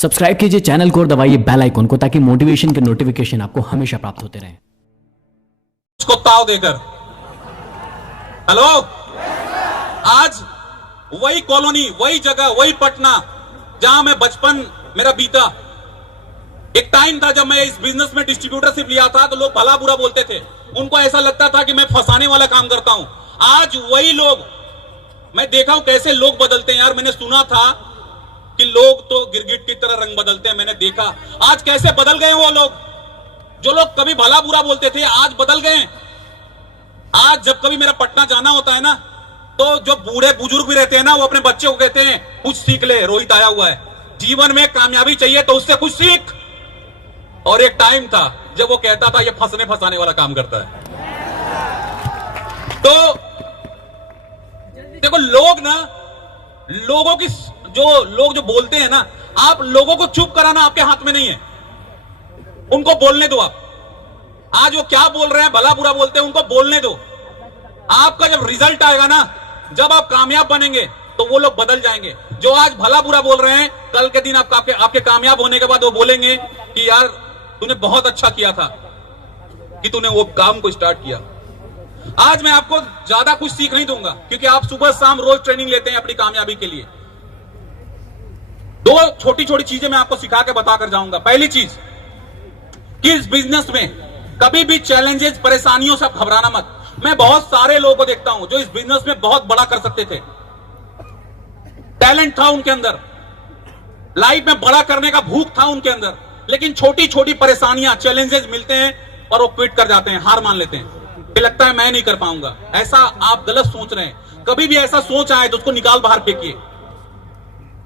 Subscribe कीजिए channel को और दबाइए बेल आइकन को ताकि मोटिवेशन के नोटिफिकेशन आपको हमेशा प्राप्त होते रहें। उसको ताव देकर हेलो, आज वही कॉलोनी, वही जगह, वही पटना जहां मैं बचपन मेरा बीता। एक टाइम था जब मैं इस बिजनेस में डिस्ट्रीब्यूटरशिप लिया था तो लोग भला बुरा बोलते थे, उनको ऐसा लगता था कि मैं फंसाने वाला काम करता हूं। आज वही लोग, मैं देखा हूं कैसे लोग बदलते हैं यार। मैंने सुना था कि लोग तो गिरगिट की तरह रंग बदलते हैं, मैंने देखा आज कैसे बदल गए वो लोग। जो लोग कभी भला बुरा बोलते थे आज बदल गए। आज जब कभी मेरा पटना जाना होता है ना, तो जो बूढ़े बुजुर्ग भी रहते हैं ना, वो अपने बच्चे को कहते हैं कुछ सीख ले, रोहित आया हुआ है, जीवन में कामयाबी चाहिए तो उससे कुछ सीख। और एक टाइम था जब वो कहता था ये फंसने फंसाने वाला काम करता है। तो देखो लोग ना, लोगों की लोग जो बोलते हैं ना, आप लोगों को चुप कराना आपके हाथ में नहीं है, उनको बोलने दो। आप आज वो क्या बोल रहे हैं, भला बुरा बोलते हैं, उनको बोलने दो। आपका जब रिजल्ट आएगा ना, जब आप कामयाब बनेंगे तो वो लोग बदल जाएंगे। जो आज भला बुरा बोल रहे हैं, कल के दिन आपके कामयाब होने के बाद वो बोलेंगे कि यार तूने बहुत अच्छा किया था कि तूने वो काम को स्टार्ट किया। आज मैं आपको ज्यादा कुछ सीख नहीं दूंगा, क्योंकि आप सुबह शाम रोज ट्रेनिंग लेते हैं अपनी कामयाबी के लिए। दो छोटी छोटी चीजें मैं आपको सिखा के बताकर जाऊंगा। पहली चीज कि इस बिजनेस में कभी भी चैलेंजेस, परेशानियों से आप घबराना मत। मैं बहुत सारे लोगों को देखता हूं जो इस बिजनेस में बहुत बड़ा कर सकते थे, टैलेंट था उनके अंदर, लाइफ में बड़ा करने का भूख था उनके अंदर, लेकिन छोटी छोटी परेशानियां, चैलेंजेस मिलते हैं और वो क्विट कर जाते हैं, हार मान लेते हैं। फिर लगता है मैं नहीं कर पाऊंगा। ऐसा आप गलत सोच रहे हैं। कभी भी ऐसा सोच आए तो उसको निकाल बाहर फेंकिए।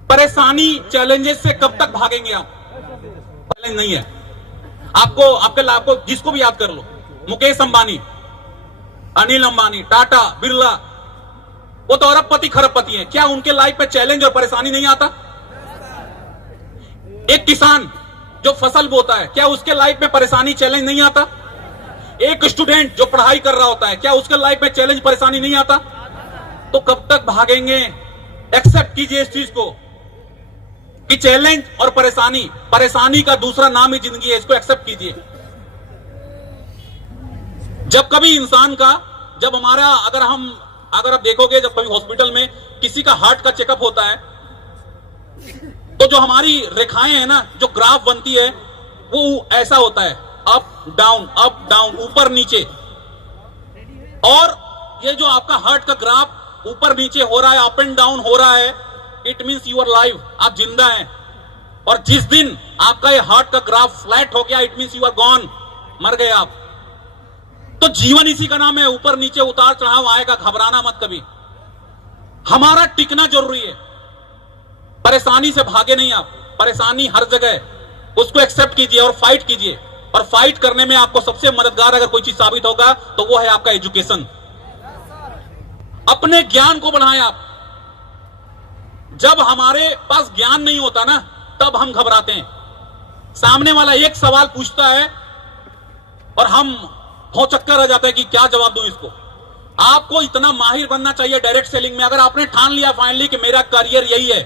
परेशानी, चैलेंजेस से कब तक भागेंगे आप? चैलेंज नहीं है आपको जिसको भी याद कर लो, मुकेश अंबानी, अनिल अंबानी, टाटा, बिरला, वो तो अरबपति खरबपति हैं। क्या उनके लाइफ में चैलेंज और परेशानी नहीं आता? एक किसान जो फसल बोता है, क्या उसके लाइफ में परेशानी, चैलेंज नहीं आता? एक स्टूडेंट जो पढ़ाई कर रहा होता है, क्या उसके लाइफ में चैलेंज, परेशानी नहीं आता? तो कब तक भागेंगे? एक्सेप्ट कीजिए इस चीज को कि चैलेंज और परेशानी का दूसरा नाम ही जिंदगी है। इसको एक्सेप्ट कीजिए। जब कभी इंसान का, जब हमारा, अगर आप देखोगे, जब कभी हॉस्पिटल में किसी का हार्ट का चेकअप होता है, तो जो हमारी रेखाएं हैं ना, जो ग्राफ बनती है, वो ऐसा होता है, अप डाउन, ऊपर नीचे। और ये जो आपका हार्ट का ग्राफ ऊपर नीचे हो रहा है, अप एंड डाउन हो रहा है, it means you are live, आप जिंदा हैं। और जिस दिन आपका ये हार्ट का ग्राफ फ्लैट हो गया, it means you are gone, मर गए आप। तो जीवन इसी का नाम है, ऊपर नीचे, उतार चढ़ाव आएगा, घबराना मत कभी। हमारा टिकना जरूरी है, परेशानी से भागे नहीं आप। परेशानी हर जगह है, उसको एक्सेप्ट कीजिए और फाइट कीजिए। और फाइट करने में आपको सबसे मददगार अगर कोई चीज साबित होगा तो वो है आपका एजुकेशन। अपने ज्ञान को बढ़ाएं आप। जब हमारे पास ज्ञान नहीं होता ना, तब हम घबराते हैं। सामने वाला एक सवाल पूछता है और हम भौचक्का रह जाते हैं कि क्या जवाब दूं इसको। आपको इतना माहिर बनना चाहिए डायरेक्ट सेलिंग में। अगर आपने ठान लिया फाइनली कि मेरा करियर यही है,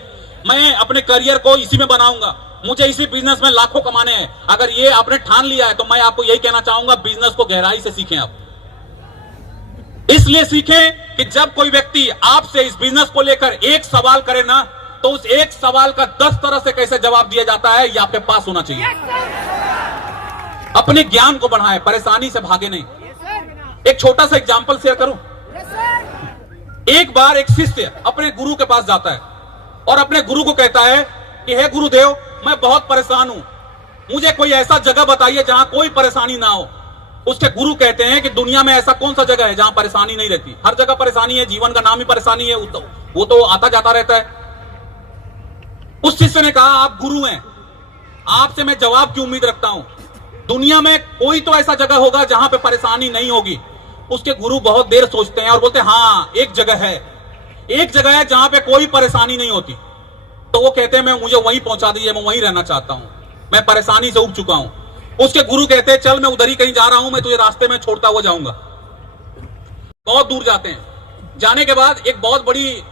मैं अपने करियर को इसी में बनाऊंगा, मुझे इसी बिजनेस में लाखों कमाने हैं, अगर ये आपने ठान लिया है, तो मैं आपको यही कहना चाहूंगा, बिजनेस को गहराई से सीखें आप। इसलिए सीखें कि जब कोई व्यक्ति आपसे इस बिजनेस को लेकर एक सवाल करे ना, तो उस एक सवाल का 10 तरह से कैसे जवाब दिया जाता है, ये आपके पास होना चाहिए। अपने ज्ञान को बढ़ाएं, परेशानी से भागे नहीं। एक छोटा सा एग्जांपल शेयर करूं। एक बार एक शिष्य अपने गुरु के पास जाता है और अपने गुरु को कहता है कि हे गुरुदेव, मैं बहुत परेशान हूं, मुझे कोई ऐसा जगह बताइए जहां कोई परेशानी ना हो। उसके गुरु कहते हैं कि दुनिया में ऐसा कौन सा जगह है जहां परेशानी नहीं रहती? हर जगह परेशानी है, जीवन का नाम ही परेशानी है, वो तो आता जाता रहता है। उस शिष्य ने कहा, आप गुरु हैं, आपसे मैं जवाब की उम्मीद रखता हूं। दुनिया में कोई तो ऐसा जगह होगा जहां पे परेशानी नहीं होगी। उसके गुरु बहुत देर सोचते हैं और बोलते हैं, हाँ एक जगह है जहां पे कोई परेशानी नहीं होती। तो वो कहते हैं, मुझे वहीं पहुंचा दीजिए, मैं वहीं रहना चाहता हूं, मैं परेशानी से उब चुका हूं। उसके गुरु कहते हैं, चल मैं उधर ही कहीं जा रहा हूं, मैं तुझे रास्ते में छोड़ता हुआ जाऊंगा। बहुत दूर जाते हैं। जाने के बाद एक बहुत बड़ी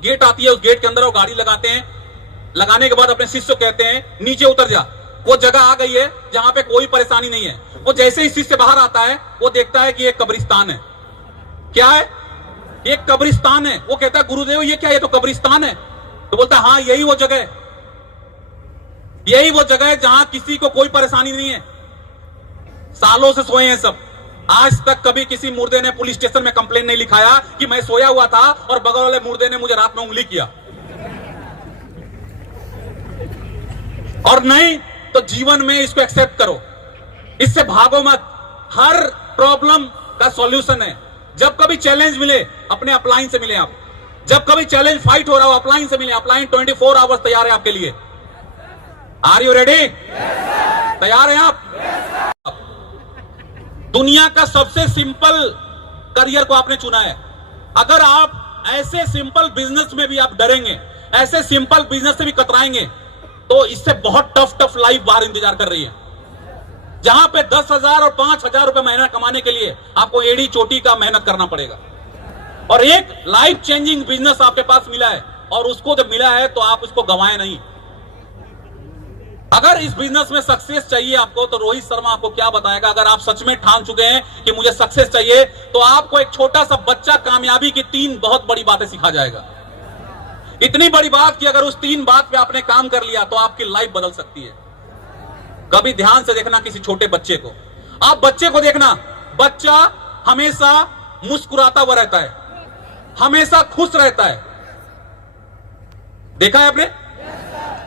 गेट आती है, उस गेट के अंदर वो गाड़ी लगाते हैं लगाने के बाद अपने शिष्य को कहते हैं नीचे उतर जा। वो जगह आ गई है जहां पे कोई परेशानी नहीं है। वो जैसे ही शिष्य बाहर आता है वो देखता है कि एक कब्रिस्तान है। क्या है? एक कब्रिस्तान है। वो कहता है गुरुदेव ये क्या, ये तो कब्रिस्तान है। तो बोलता है हाँ यही वो जगह है, यही वो जगह है जहां किसी को कोई परेशानी नहीं है। सालों से सोए हैं सब। आज तक कभी किसी मुर्दे ने पुलिस स्टेशन में कंप्लेन नहीं लिखाया कि मैं सोया हुआ था और बगल वाले मुर्दे ने मुझे रात में उंगली किया। और नहीं तो जीवन में इसको एक्सेप्ट करो, इससे भागो मत। हर प्रॉब्लम का सॉल्यूशन है। जब कभी चैलेंज मिले अपने अपलाइन से मिले आप। जब कभी चैलेंज फाइट हो रहा हो अपलाइन से मिले। अपलाइन 24 आवर्स तैयार है आपके लिए। Are you ready? तैयार हैं आप? दुनिया का सबसे सिंपल करियर को आपने चुना है। अगर आप ऐसे सिंपल बिजनेस में भी आप डरेंगे, ऐसे सिंपल बिजनेस से भी कतराएंगे, तो इससे बहुत टफ लाइफ बाहर इंतजार कर रही है, जहां पे 10,000 और 5,000 रुपए महीना कमाने के लिए आपको एड़ी चोटी का मेहनत करना पड़ेगा। और एक लाइफ चेंजिंग बिजनेस आपके पास मिला है, और उसको जब मिला है तो आप उसको गंवाए नहीं। अगर इस बिजनेस में सक्सेस चाहिए आपको, तो रोहित शर्मा आपको क्या बताएगा। अगर आप सच में ठान चुके हैं कि मुझे सक्सेस चाहिए, तो आपको एक छोटा सा बच्चा कामयाबी की 3 बहुत बड़ी बातें सिखा जाएगा। इतनी बड़ी बात कि अगर उस 3 बात पे आपने काम कर लिया तो आपकी लाइफ बदल सकती है। कभी ध्यान से देखना किसी छोटे बच्चे को। आप बच्चे को देखना, बच्चा हमेशा मुस्कुराता हुआ रहता है, हमेशा खुश रहता है। देखा है आपने?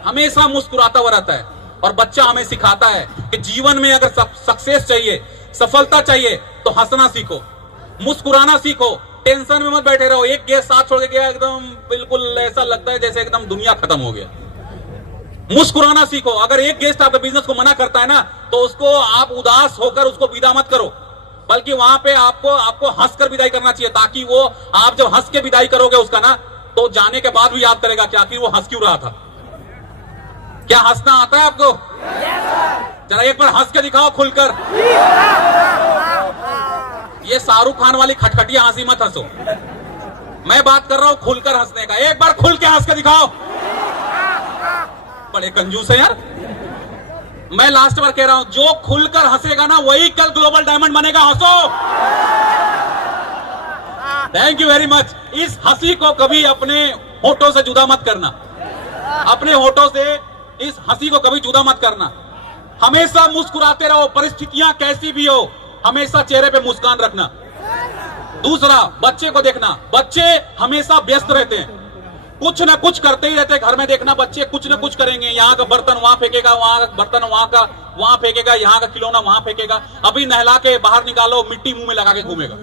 हमेशा मुस्कुराता हुआ रहता है। और बच्चा हमें सिखाता है कि जीवन में अगर सक्सेस चाहिए, सफलता चाहिए, तो हंसना सीखो, मुस्कुराना सीखो, टेंशन में मत बैठे रहो। एक गेस्ट साथ छोड़ के गया, एकदम बिल्कुल ऐसा लगता है जैसे एकदम दुनिया खत्म हो गया। मुस्कुराना सीखो। अगर एक गेस्ट आपके बिजनेस को मना करता है ना, तो उसको आप उदास होकर उसको विदा मत करो, बल्कि वहां पे आपको हंसकर विदाई करना चाहिए, ताकि वो आप जब हंस के विदाई करोगे उसका ना, तो जाने के बाद भी याद करेगा कि आखिर वो हंस क्यों रहा था। क्या हंसना आता है आपको? जरा एक बार हंस के दिखाओ खुलकर। ये शाहरुख खान वाली खटखटिया हंसी मत हंसो। मैं बात कर रहा हूं खुलकर हंसने का। एक बार खुल के हंस के दिखाओ। बड़े कंजूस है यार। मैं लास्ट बार कह रहा हूं, जो खुलकर हंसेगा ना वही कल ग्लोबल डायमंड बनेगा। हंसो। Thank you very much. इस हंसी को कभी अपने होठों से जुदा मत करना। अपने होठों से इस हंसी को कभी जुदा मत करना। हमेशा मुस्कुराते रहो, परिस्थितियां कैसी भी हो, हमेशा चेहरे पे मुस्कान रखना। दूसरा, बच्चे को देखना। बच्चे हमेशा व्यस्त रहते हैं, कुछ ना कुछ करते ही रहते हैं। घर में देखना, बच्चे कुछ ना कुछ करेंगे। यहाँ का बर्तन वहां फेंकेगा, वहां का बर्तन वहां फेंकेगा, यहाँ का खिलौना वहां फेंकेगा। अभी नहला के बाहर निकालो, मिट्टी मुंह में लगा के घूमेगा।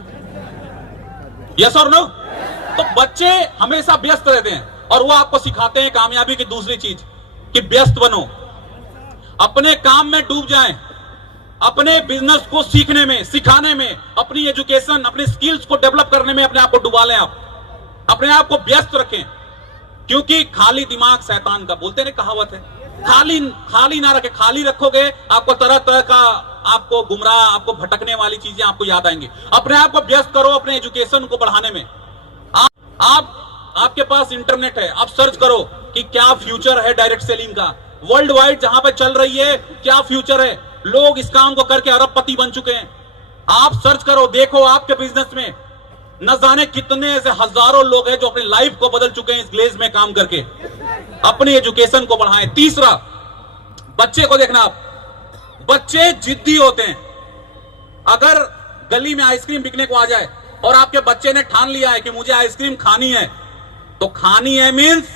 यस और नो? तो बच्चे हमेशा व्यस्त रहते हैं, और वो आपको सिखाते हैं कामयाबी की दूसरी चीज कि व्यस्त बनो, अपने काम में डूब जाएं, अपने बिजनेस को सीखने में, सिखाने में, अपनी एजुकेशन, अपनी स्किल्स को डेवलप करने में अपने आप को डुबा लें। आप अपने आप को व्यस्त रखें, क्योंकि खाली दिमाग शैतान का, बोलते हैं कहावत है। खाली ना रखे। खाली रखोगे आपको तरह तरह का, आपको गुमराह, आपको भटकने वाली चीजें आपको याद आएंगी। अपने आप को व्यस्त करो अपने एजुकेशन को बढ़ाने में। आपके पास इंटरनेट है, आप सर्च करो कि क्या फ्यूचर है डायरेक्ट सेलिंग का। वर्ल्ड वाइड जहां पे चल रही है, क्या फ्यूचर है। लोग इस काम को करके अरबपति बन चुके हैं। आप सर्च करो, देखो आपके बिजनेस में न जाने कितने ऐसे हजारों लोग हैं जो अपनी लाइफ को बदल चुके हैं इस ग्लेज में काम करके। अपनी एजुकेशन को बढ़ाएं। तीसरा, बच्चे को देखना। आप बच्चे जिद्दी होते हैं। अगर गली में आइसक्रीम बिकने को आ जाए और आपके बच्चे ने ठान लिया है कि मुझे आइसक्रीम खानी है, तो खानी है मीन्स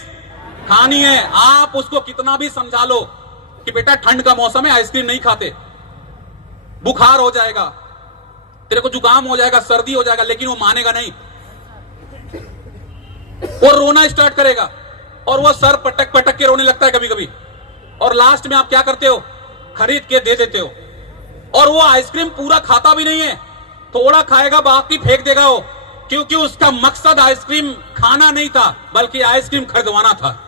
खानी है। आप उसको कितना भी समझा लो कि बेटा ठंड का मौसम है, आइसक्रीम नहीं खाते, बुखार हो जाएगा, तेरे को जुकाम हो जाएगा, सर्दी हो जाएगा, लेकिन वो मानेगा नहीं। वो रोना स्टार्ट करेगा, और वो सर पटक पटक के रोने लगता है कभी कभी। और लास्ट में आप क्या करते हो? खरीद के दे देते हो। और वो आइसक्रीम पूरा खाता भी नहीं है, थोड़ा खाएगा, बाकी फेंक देगा वो, क्योंकि उसका मकसद आइसक्रीम खाना नहीं था, बल्कि आइसक्रीम खरीदवाना था।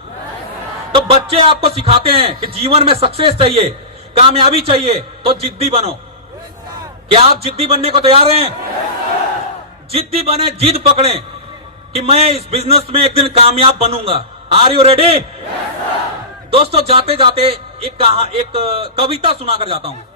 तो बच्चे आपको सिखाते हैं कि जीवन में सक्सेस चाहिए, कामयाबी चाहिए, तो जिद्दी बनो। क्या आप जिद्दी बनने को तैयार हैं? जिद्दी बने, जिद पकड़े कि मैं इस बिजनेस में एक दिन कामयाब बनूंगा। Are you ready? दोस्तों जाते जाते एक कविता सुनाकर जाता हूं।